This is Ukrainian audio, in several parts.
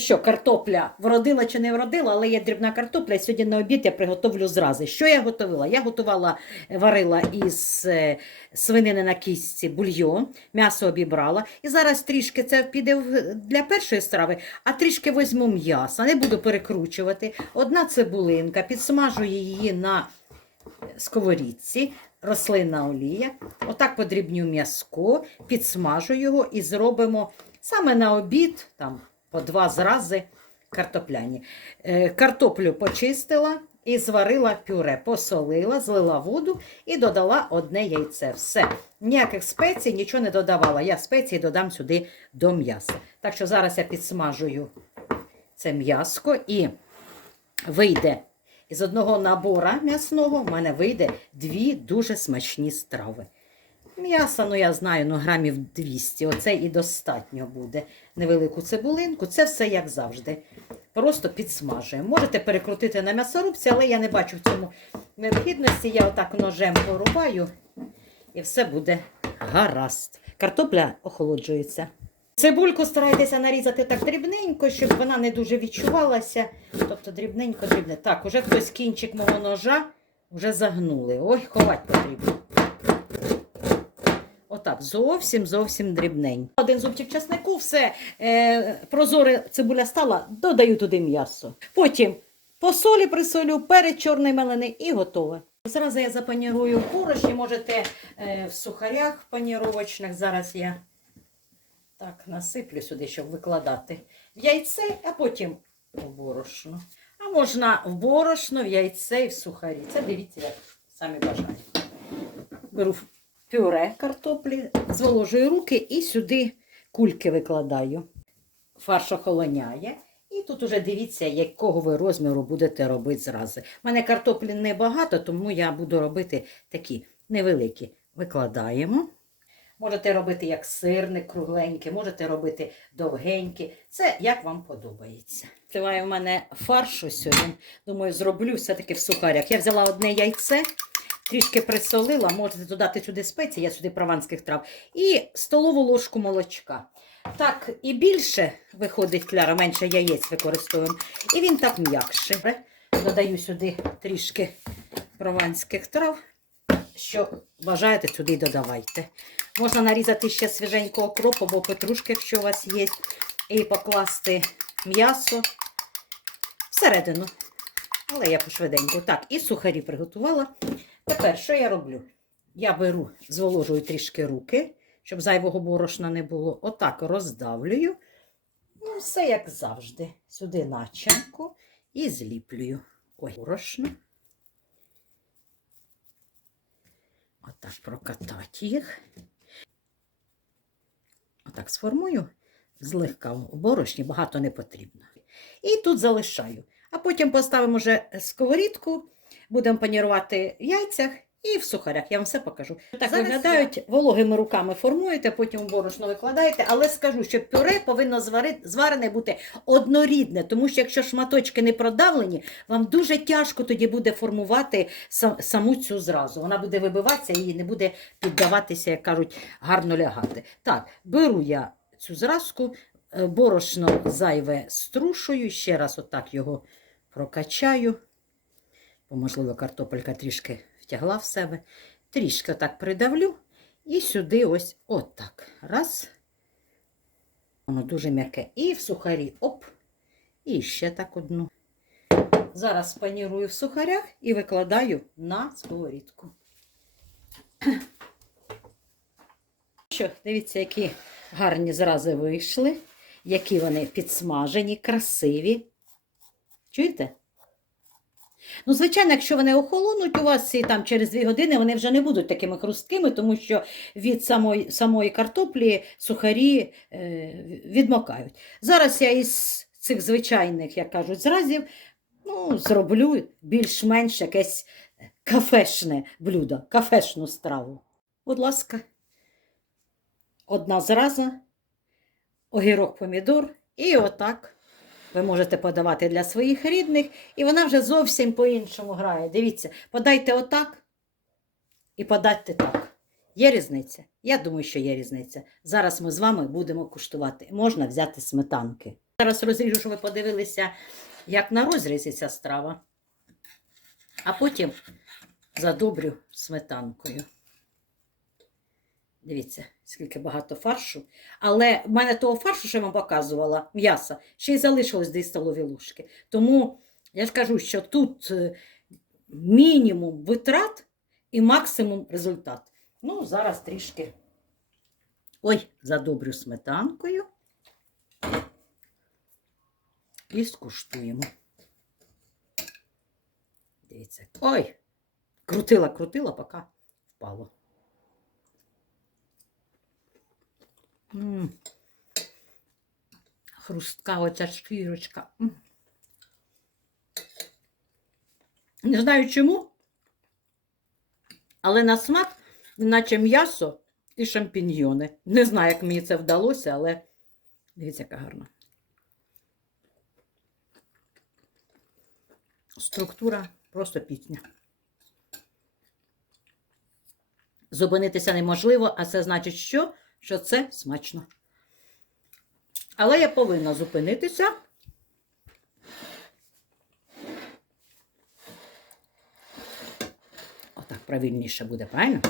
Що, картопля вродила чи не вродила, але є дрібна картопля. і Сьогодні на обід я приготовлю зрази. Що я готувала? Я готувала, е, варила із е, свинини на кістці бульйон, м'ясо обібрала. І зараз трішки це піде для першої страви, а трішки візьму м'яса. Не буду перекручувати. Одна цибулинка, підсмажую її на сковорідці, рослинна олія. Отак подрібню м'язко, підсмажу його і зробимо саме на обід, там по два зрази картопляні. Е, Картоплю почистила і зварила пюре, посолила, злила воду і додала одне яйце. Все. Ніяких спецій, нічого не додавала. Я спеції додам сюди до м'яса. Так що зараз я підсмажую це м'яско і вийде із одного набора м'ясного в мене вийде дві дуже смачні страви. М'яса, ну я знаю, ну грамів 200. Оце і достатньо буде. Невелику цибулинку. Це все як завжди. Просто підсмажуємо. Можете перекрутити на м'ясорубці, але я не бачу в цьому необхідності. Я отак ножем порубаю і все буде гаразд. Картопля охолоджується. Цибульку старайтеся нарізати так дрібненько, щоб вона не дуже відчувалася. Тобто дрібненько, дрібне. Так, уже хтось кінчик мого ножа вже загнули. Ой, ховати потрібно. Отак, зовсім зовсім дрібненько. Один зубчик часнику, все е, прозоре цибуля стала, додаю туди м'ясо. Потім по солі присолю, перець чорний мелений і готове. Зараз я запанірую борошні, можете е, в сухарях паніровочних. Зараз я так насиплю сюди, щоб викладати в яйце, а потім в борошно. А можна в борошно, в яйце і в сухарі. Це дивіться, як самі бажаєте. Беру пюре картоплі, зволожую руки і сюди кульки викладаю. Фарш охолоняє. І тут уже дивіться, якого ви розміру будете робити зрази. У мене картоплі небагато, тому я буду робити такі невеликі. Викладаємо. Можете робити як сирник кругленький, можете робити довгенькі. Це як вам подобається. Триває в мене фарш ось. Думаю, зроблю все-таки в сухарях. Я взяла одне яйце, трішки присолила, можете додати сюди спеції, я сюди прованських трав, і столову ложку молочка. Так, і більше виходить кляра, менше яєць використовуємо. І він так м'якше. Додаю сюди трішки прованських трав. Що бажаєте, й додавайте. Можна нарізати ще свіженького кропу або петрушки, якщо у вас є, і покласти м'ясо всередину. Але я пошвиденько. Так, і сухарі приготувала. Тепер, що я роблю? Я беру, зволожую трішки руки, щоб зайвого борошна не було. Отак роздавлюю. Ну, все як завжди. Сюди начинку і зліплюю. Ой, борошно. Отак прокатати їх. Отак сформую злегка борошні, багато не потрібно. І тут залишаю. А потім поставимо вже сковорідку, будемо панірувати в яйцях і в сухарях. Я вам все покажу. Так Зараз виглядають, вологими руками формуєте, потім борошно викладаєте, але скажу, що пюре повинно звари- зварене бути однорідне, тому що якщо шматочки не продавлені, вам дуже тяжко тоді буде формувати са- саму цю зразу. Вона буде вибиватися і не буде піддаватися, як кажуть, гарно лягати. Так, беру я цю зразку, е, борошно зайве струшую, ще раз отак його прокачаю. Бо, можливо, картопелька трішки втягла в себе. Трішки отак придавлю і сюди ось отак. Раз. Воно дуже м'яке. І в сухарі оп. І ще так одну. Зараз панірую в сухарях і викладаю на сковорідку. Що, дивіться, які гарні зрази вийшли, які вони підсмажені, красиві. Чуєте? Ну, звичайно, якщо вони охолонуть у вас і там через 2 години, вони вже не будуть такими хрусткими, тому що від самої, самої картоплі сухарі е, відмокають. Зараз я із цих звичайних, як кажуть, зразів ну, зроблю більш-менш якесь кафешне блюдо, кафешну страву. Будь ласка, одна зраза, огірок, помідор і отак. Ви можете подавати для своїх рідних, і вона вже зовсім по-іншому грає. Дивіться, подайте отак і подайте так. Є різниця? Я думаю, що є різниця. Зараз ми з вами будемо куштувати. Можна взяти сметанки. Зараз розріжу, щоб ви подивилися, як на розрізі ця страва. А потім задобрю сметанкою. Дивіться, скільки багато фаршу. Але в мене того фаршу, що я вам показувала, м'яса, ще й залишилось 2 столові ложки. Тому я ж кажу, що тут е, мінімум витрат і максимум результат. Ну, зараз трішки. Ой, задобрю сметанкою. І скуштуємо. Дивіться. Ой! Крутила, крутила, поки впало. М. Хрустка оця шкірочка. М. Не знаю чому, але на смак, наче м'ясо і шампіньйони. Не знаю, як мені це вдалося, але дивіться, яка гарна. Структура просто пісня. Зупинитися неможливо, а це значить, що? Що це смачно. Але я повинна зупинитися. Отак правильніше буде, правильно?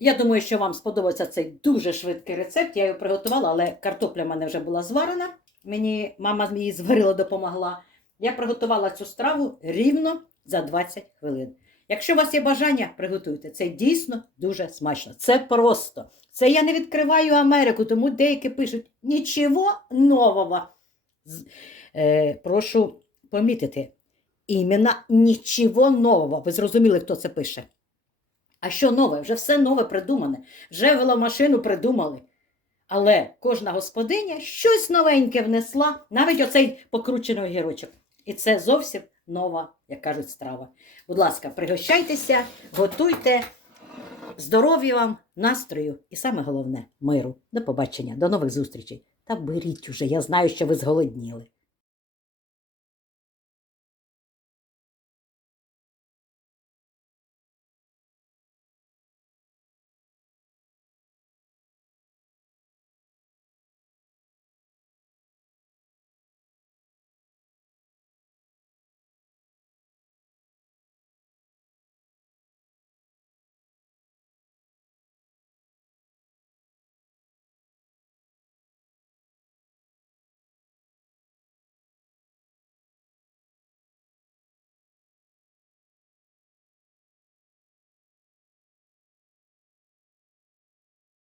Я думаю, що вам сподобається цей дуже швидкий рецепт. Я його приготувала, але картопля в мене вже була зварена. Мені мама її зварила, допомогла. Я приготувала цю страву рівно за 20 хвилин. Якщо у вас є бажання, приготуйте. Це дійсно дуже смачно. Це просто. Це я не відкриваю Америку, тому деякі пишуть нічого нового. Е, прошу помітити, іменно нічого нового. Ви зрозуміли, хто це пише. А що нове? Вже все нове придумане. Вже веломашину придумали. Але кожна господиня щось новеньке внесла, навіть оцей покручений огірочок. І це зовсім нова, як кажуть, страва. Будь ласка, пригощайтеся, готуйте. Здоров'я вам, настрою і саме головне миру. До побачення, до нових зустрічей. Та беріть уже, я знаю, що ви зголодніли.